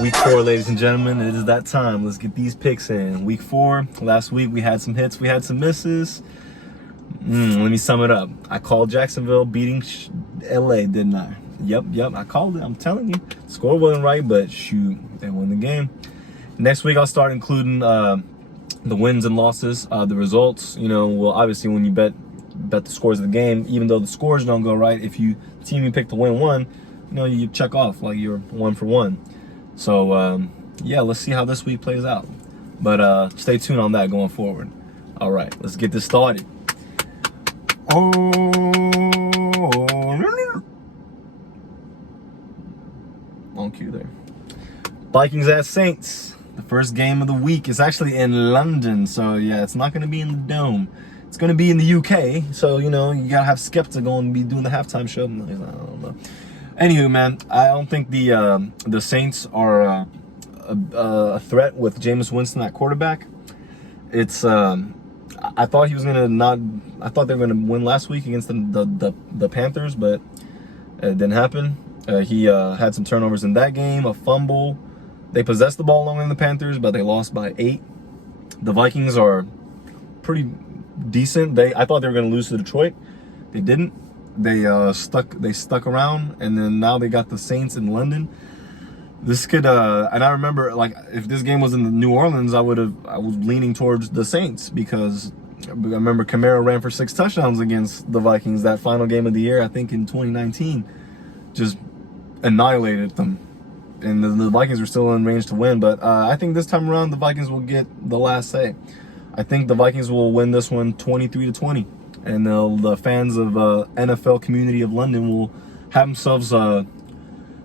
Week 4, ladies and gentlemen, it is that time. Let's get these picks in. Week 4, last week we had some hits, we had some misses. Let me sum it up. I called Jacksonville beating LA, didn't I? Yep, I called it. I'm telling you. The score wasn't right, but shoot, they won the game. Next week I'll start including the wins and losses, the results. Well, obviously when you bet the scores of the game, even though the scores don't go right, if you team you pick to win one, you check off like you're 1 for 1. So, yeah, let's see how this week plays out. But stay tuned on that going forward. All right, let's get this started. On cue there. Vikings at Saints. The first game of the week is actually in London. So, yeah, it's not going to be in the Dome. It's going to be in the UK. So, you got to have Skepta going and be doing the halftime show. I don't know. Anywho, man, I don't think the Saints are a threat with Jameis Winston at quarterback. It's I thought he was I thought they were gonna win last week against the Panthers, but it didn't happen. He had some turnovers in that game, a fumble. They possessed the ball longer than the Panthers, but they lost by 8. The Vikings are pretty decent. I thought they were gonna lose to Detroit. They didn't. They stuck around, and then now they got the Saints in London. This could and I remember, like, if this game was in New Orleans, I was leaning towards the Saints, because I remember Kamara ran for 6 touchdowns against the Vikings that final game of the year, I think in 2019, just annihilated them, and the Vikings were still in range to win. But I think this time around the Vikings will get the last say. I think the Vikings will win this one 23-20. And the fans of NFL community of London will have themselves a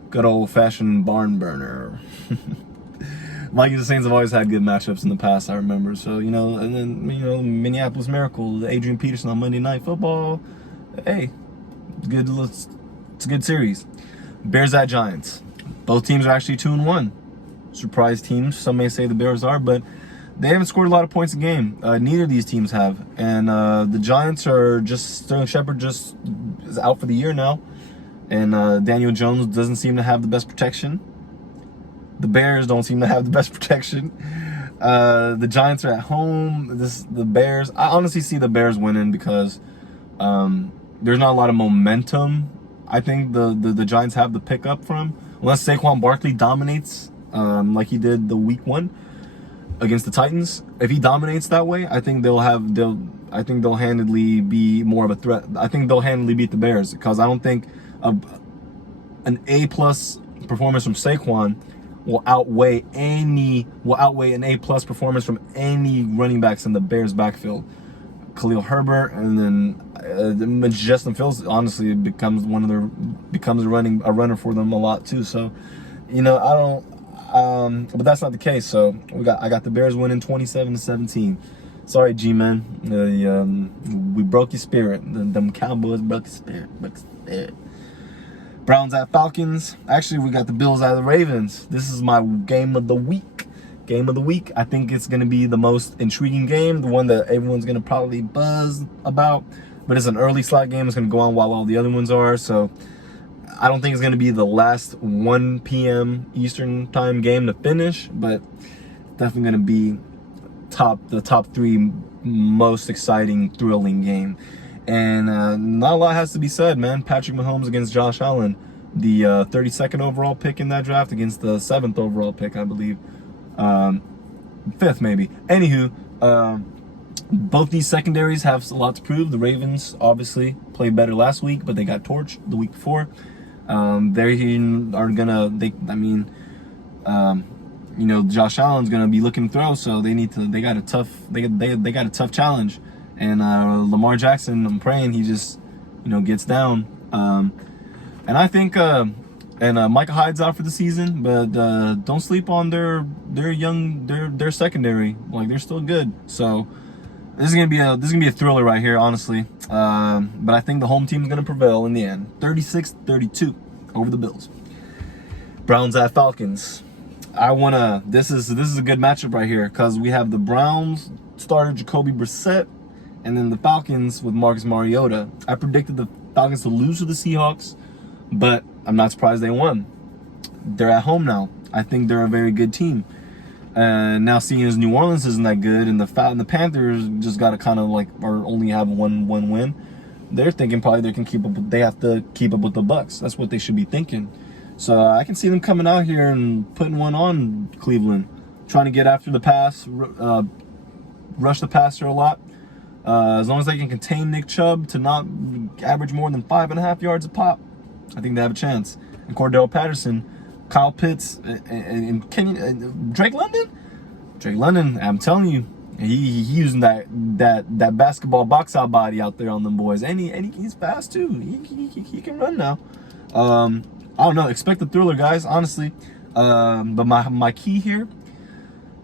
good old-fashioned barn burner. Vikings and Saints have always had good matchups in the past, I remember. So, and then, Minneapolis Miracle, Adrian Peterson on Monday Night Football. Hey, it's a good series. Bears at Giants. Both teams are actually 2-1. Surprise teams, some may say the Bears are, but they haven't scored a lot of points a game. Neither of these teams have. And the Giants are Sterling Shepard just is out for the year now. And Daniel Jones doesn't seem to have the best protection. The Bears don't seem to have the best protection. The Giants are at home. The Bears, I honestly see the Bears winning because there's not a lot of momentum. I think the Giants have the pick up from. Unless Saquon Barkley dominates like he did the week 1. Against the Titans, if he dominates that way, I think they'll handedly be more of a threat. I think they'll handedly beat the Bears, because I don't think an A+ performance from Saquon will outweigh an A+ performance from any running backs in the Bears backfield. Khalil Herbert, and then Justin Fields honestly becomes a runner for them a lot too. So, I don't. But that's not the case. So I got the Bears winning 27-17. Sorry, G-Man. We broke your spirit. Them Cowboys broke your spirit. Browns at Falcons. Actually, we got the Bills at the Ravens. This is my game of the week. I think it's going to be the most intriguing game, the one that everyone's going to probably buzz about. But it's an early slot game. It's going to go on while all the other ones are. So I don't think it's going to be the last 1 p.m. Eastern time game to finish, but definitely going to be the top 3 most exciting, thrilling game. And not a lot has to be said, man. Patrick Mahomes against Josh Allen, the 32nd overall pick in that draft against the 7th overall pick, I believe. 5th maybe. Anywho, both these secondaries have a lot to prove. The Ravens obviously played better last week, but they got torched the week before. Josh Allen's gonna be looking to throw, so they got a tough challenge. And Lamar Jackson, I'm praying he just gets down. And I think Micah Hyde's out for the season, but don't sleep on their secondary. Like, they're still good. So this is gonna be a thriller right here, honestly. But I think the home team is gonna prevail in the end, 36-32 over the Bills. Browns at Falcons. This is a good matchup right here, because we have the Browns starter Jacoby Brissett, and then the Falcons with Marcus Mariota. I predicted the Falcons to lose to the Seahawks, but I'm not surprised they won. They're at home now. I think they're a very good team. And now seeing as New Orleans isn't that good, and the Panthers just got to kind of like, or only have one win, they're thinking probably they have to keep up with the Bucs. That's what they should be thinking. So I can see them coming out here and putting one on Cleveland, trying to get after the pass, rush the passer a lot. As long as they can contain Nick Chubb to not average more than 5.5 yards a pop, I think they have a chance. And Cordell Patterson, Kyle Pitts, and Drake London, I'm telling you, he using that basketball box out body out there on them boys, and he's fast too. He can run now. I don't know. Expect the thriller, guys. Honestly, but my key here,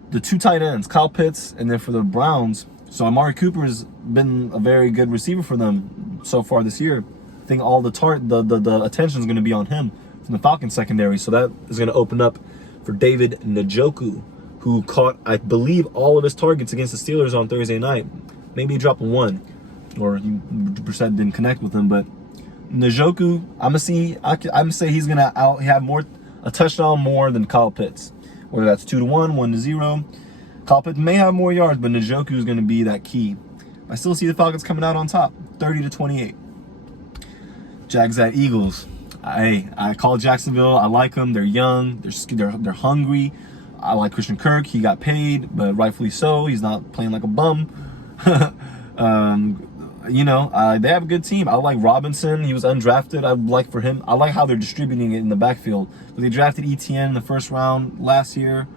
the 2 tight ends, Kyle Pitts, and then for the Browns. So Amari Cooper has been a very good receiver for them so far this year. I think all the attention is going to be on him from the Falcons secondary. So that is going to open up for David Njoku, who caught, I believe, all of his targets against the Steelers on Thursday night. Maybe he dropped 1, or Brissett didn't connect with him. But Njoku, I'm gonna say he's gonna have a touchdown more than Kyle Pitts. Whether that's 2-1, 1-0. Kyle Pitts may have more yards, but Njoku is gonna be that key. I still see the Falcons coming out on top, 30-28. Jags at Eagles. I call Jacksonville. I like them. They're young. They're hungry. I like Christian Kirk. He got paid, but rightfully so. He's not playing like a bum. They have a good team. I like Robinson. He was undrafted. I like for him. I like how they're distributing it in the backfield. But they drafted ETN in the first round last year.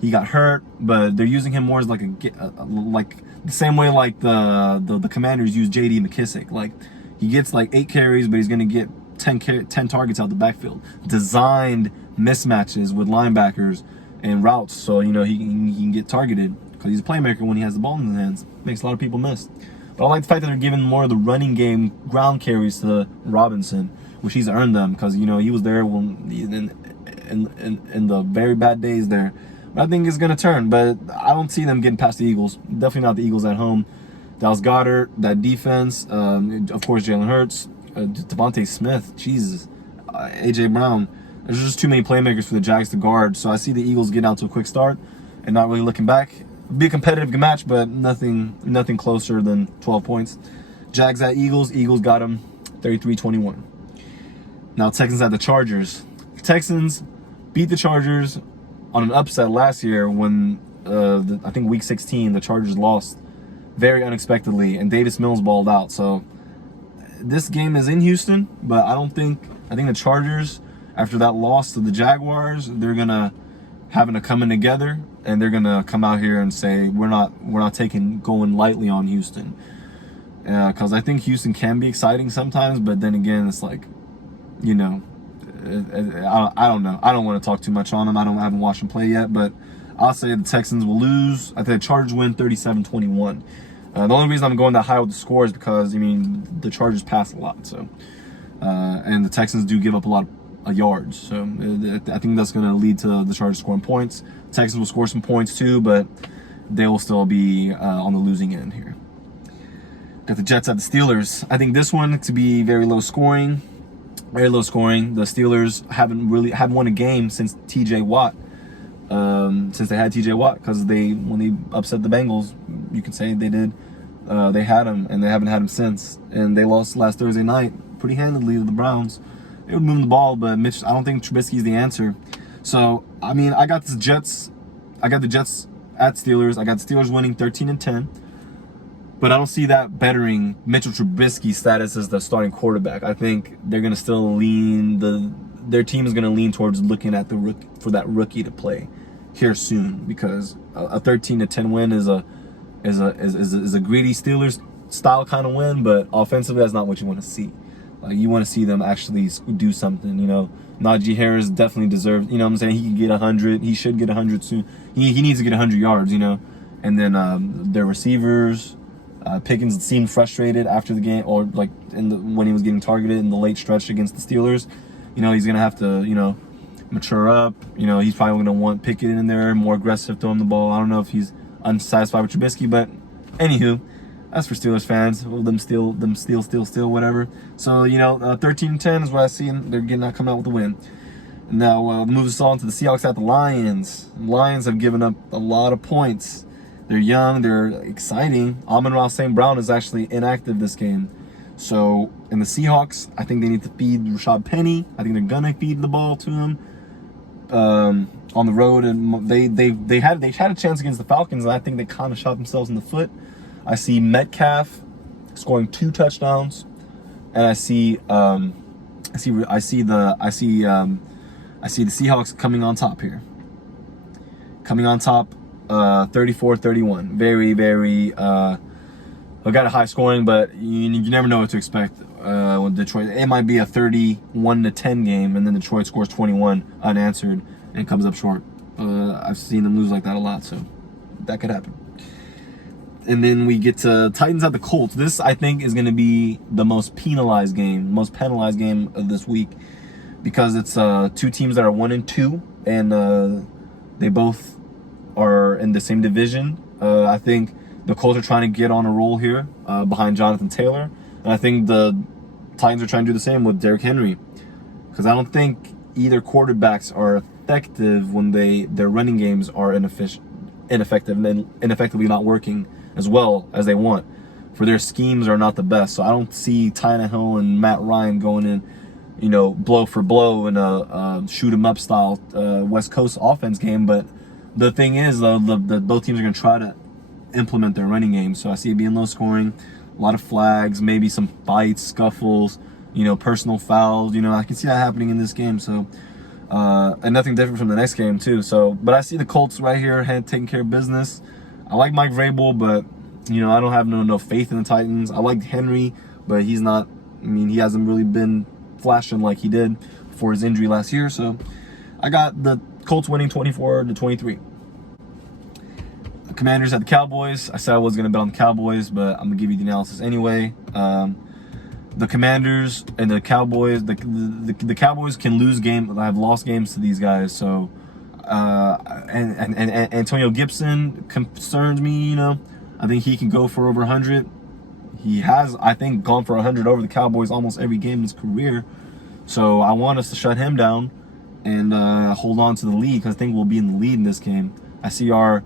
He got hurt, but they're using him more as like like the same way like the Commanders use J.D. McKissick. Like he gets like 8 carries, but he's gonna get 10 targets out the backfield. Designed mismatches with linebackers and routes, so he can get targeted because he's a playmaker when he has the ball in his hands. Makes a lot of people miss. But I like the fact that they're giving more of the running game ground carries to Robinson, which he's earned them because he was there when in the very bad days there. But I think it's gonna turn, but I don't see them getting past the Eagles. Definitely not the Eagles at home. Dallas Goedert, that defense, of course Jalen Hurts, Devontae Smith, Jesus, AJ Brown. There's just too many playmakers for the Jags to guard. So I see the Eagles getting out to a quick start and not really looking back. Be a competitive match, but nothing closer than 12 points. Jags at Eagles. Eagles got them 33-21. Now Texans at the Chargers. Texans beat the Chargers on an upset last year when I think week 16 the Chargers lost very unexpectedly and Davis Mills balled out. So this game is in Houston, but I think the Chargers, after that loss to the Jaguars, they're gonna having to come in together, and they're gonna come out here and say we're not going lightly on Houston, because I think Houston can be exciting sometimes, but then again it's like, I don't know. I don't want to talk too much on them. I haven't watched them play yet, but I'll say the Texans will lose. I think the Chargers win 37-21. The only reason I'm going that high with the score is because the Chargers pass a lot, so and the Texans do give up a lot of yards, so I think that's going to lead to the Chargers scoring points. Texans will score some points too, but they will still be on the losing end here. Got the Jets at the Steelers. I think this one to be very low scoring. Very low scoring. The Steelers haven't won a game since TJ Watt. Since they had TJ Watt, because when they upset the Bengals, you could say they did. They had him, and they haven't had him since. And they lost last Thursday night pretty handedly to the Browns. They would move the ball, but I don't think Trubisky's the answer. So I got the Jets at Steelers. I got the Steelers winning 13-10. But I don't see that bettering Mitchell Trubisky's status as the starting quarterback. I think they're going to still their team is going to lean towards looking at for that rookie to play here soon, because a 13-10 win is a greedy Steelers style kind of win, but offensively that's not what you want to see. Like, you want to see them actually do something. Najee Harris definitely deserves. What I'm saying, he could get 100. He should get 100 soon. He needs to get 100 yards. And then their receivers. Pickens seemed frustrated after the game, or like when he was getting targeted in the late stretch against the Steelers. He's gonna have to mature up. He's probably gonna want Pickett in there, more aggressive, throw him the ball. I don't know if he's unsatisfied with Trubisky, but anywho, that's for Steelers fans. Them steal, whatever. So 13-10 is what I see, and they're coming out with a win. Now, move us on to the Seahawks at the Lions. Lions have given up a lot of points. They're young, they're exciting. Amon-Ra St. Brown is actually inactive this game. So, in the Seahawks, I think they need to feed Rashad Penny. I think they're gonna feed the ball to him on the road, and they had a chance against the Falcons, and I think they kind of shot themselves in the foot. I see Metcalf scoring 2 touchdowns, and I see the Seahawks coming on top here. Coming on top, 34-31. Very, very. I got a high scoring, but you never know what to expect with Detroit. It might be a 31-10 game, and then Detroit scores 21 unanswered and comes up short. I've seen them lose like that a lot, so that could happen. And then we get to Titans at the Colts. This, I think, is going to be the most penalized game of this week, because it's 2 teams that are 1-2, and they both are in the same division. I think the Colts are trying to get on a roll here behind Jonathan Taylor, and I think the Titans are trying to do the same with Derrick Henry, because I don't think either quarterbacks are effective when their running games are ineffective and ineffectively not working as well as they want. For their schemes are not the best, so I don't see Tannehill and Matt Ryan going in, blow for blow in a shoot 'em up style West Coast offense game. But the thing is, both teams are going to try to implement their running game, so I see it being low scoring, a lot of flags, maybe some fights, scuffles, personal fouls. I can see that happening in this game. So, and nothing different from the next game too. So, but I see the Colts right here taking care of business. I like Mike Vrabel, but I don't have no faith in the Titans. I like Henry, but he's not. He hasn't really been flashing like he did before his injury last year. So, I got the Colts winning 24-23. The Commanders at the Cowboys. I said I was going to bet on the Cowboys, but I'm going to give you the analysis anyway. The Commanders and the Cowboys, the Cowboys can lose games. I've lost games to these guys, so and Antonio Gibson concerns me. I think he can go for over 100. He has, I think, gone for 100 over the Cowboys almost every game in his career. So I want us to shut him down and hold on to the lead, because I think we'll be in the lead in this game. I see our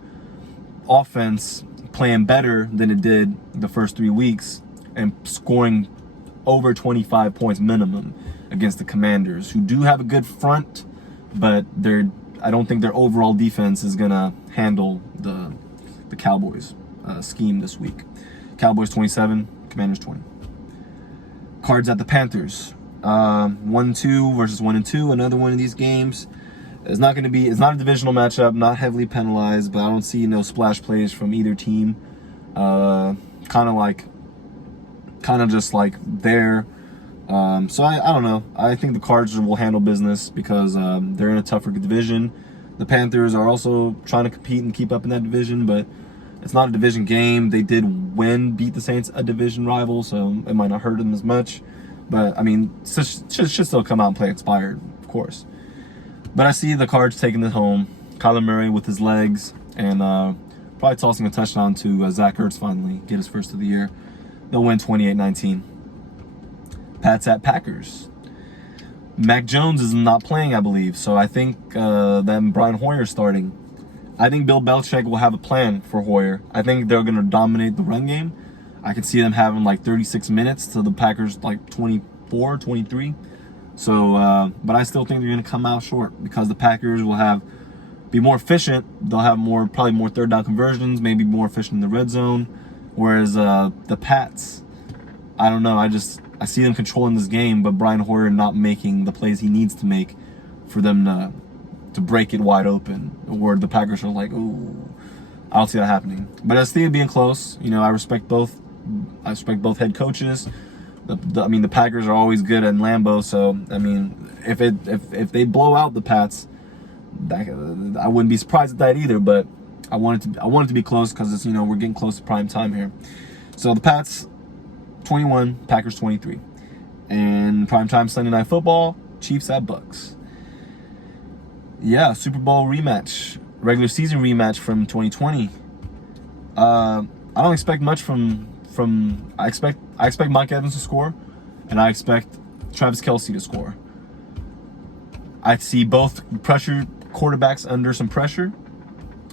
offense playing better than it did the first 3 weeks and scoring over 25 points minimum against the Commanders, who do have a good front, but I don't think their overall defense is gonna handle the Cowboys scheme this week. Cowboys 27, Commanders 20. Cards at the Panthers. 1-2 versus 1-2. Another one of these games. It's not a divisional matchup, not heavily penalized, but I don't see no splash plays from either team. Kind of just like there. So I don't know. I think the Cards will handle business because they're in a tougher division. The Panthers are also trying to compete and keep up in that division, but it's not a division game. They did beat the Saints, a division rival, so it might not hurt them as much. But should still come out and play inspired, of course. But I see the Cards taking it home. Kyler Murray with his legs, and probably tossing a touchdown to Zach Ertz finally, get his first of the year. They'll win 28-19. Pats at Packers. Mac Jones is not playing, I believe, so I think that Brian Hoyer's starting. I think Bill Belichick will have a plan for Hoyer. I think they're going to dominate the run game. I can see them having like 36 minutes to the Packers like 24, 23. So, but I still think they're going to come out short because the Packers will be more efficient. They'll have probably more third down conversions, maybe more efficient in the red zone. Whereas the Pats, I don't know. I see them controlling this game, but Brian Hoyer not making the plays he needs to make for them to break it wide open. Where the Packers are like, ooh, I don't see that happening. But I see it being close. I respect both. I respect both head coaches. The Packers are always good at Lambeau, so if they blow out the Pats, I wouldn't be surprised at that either. But I want it to be close because it's we're getting close to prime time here. So the Pats 21, Packers 23, and prime time Sunday Night Football, Chiefs at Bucks. Yeah, Super Bowl rematch, regular season rematch from 2020. I don't expect much from. I expect Mike Evans to score, and I expect Travis Kelce to score. I see both pressure quarterbacks under some pressure,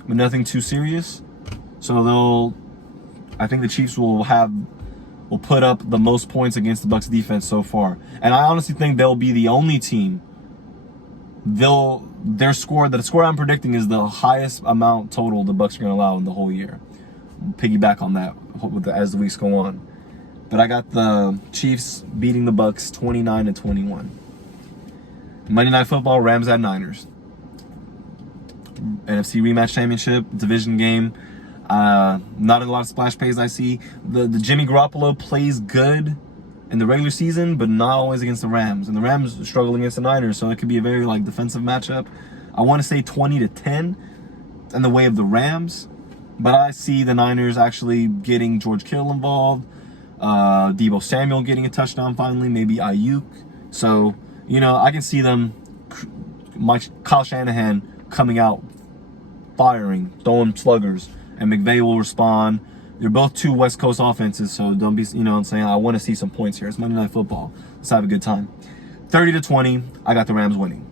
but nothing too serious. So I think the Chiefs will put up the most points against the Bucs defense so far. And I honestly think they'll be the only team. The score I'm predicting is the highest amount total the Bucs are going to allow in the whole year. Piggyback on that as the weeks go on. But I got the Chiefs beating the Bucs 29-21. Monday Night Football, Rams at Niners. NFC rematch championship, division game. Not a lot of splash plays I see. The Jimmy Garoppolo plays good in the regular season, but not always against the Rams. And the Rams struggle against the Niners, so it could be a very defensive matchup. I want to say 20-10 in the way of the Rams, but I see the Niners actually getting George Kittle involved, Deebo Samuel getting a touchdown finally, maybe Ayuk. So, I can see them, Kyle Shanahan coming out, firing, throwing sluggers, and McVay will respond. They're both two West Coast offenses, so don't be, I'm saying, I want to see some points here. It's Monday Night Football. Let's have a good time. 30-20, I got the Rams winning.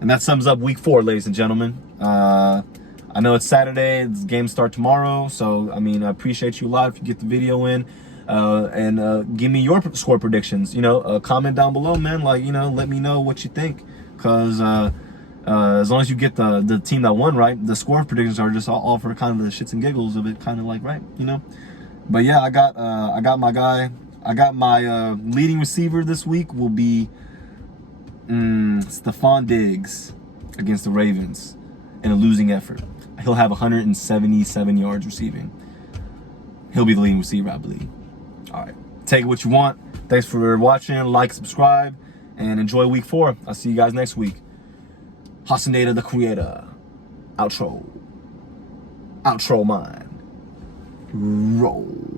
And that sums up week 4, ladies and gentlemen. I know it's Saturday. The games start tomorrow, so, I appreciate you a lot if you get the video in. And give me your score predictions. Comment down below, man. Let me know what you think. Because as long as you get the team that won right, the score predictions are just all for kind of the shits and giggles of it, kind of right, But yeah, I got my guy. I got my leading receiver this week will be Stephon Diggs against the Ravens in a losing effort. He'll have 177 yards receiving. He'll be the leading receiver, I believe. All right, take it what you want. Thanks for watching. Like, subscribe, and enjoy week 4. I'll see you guys next week. Hasaneda the Creator. Outro. Outro mine. Roll.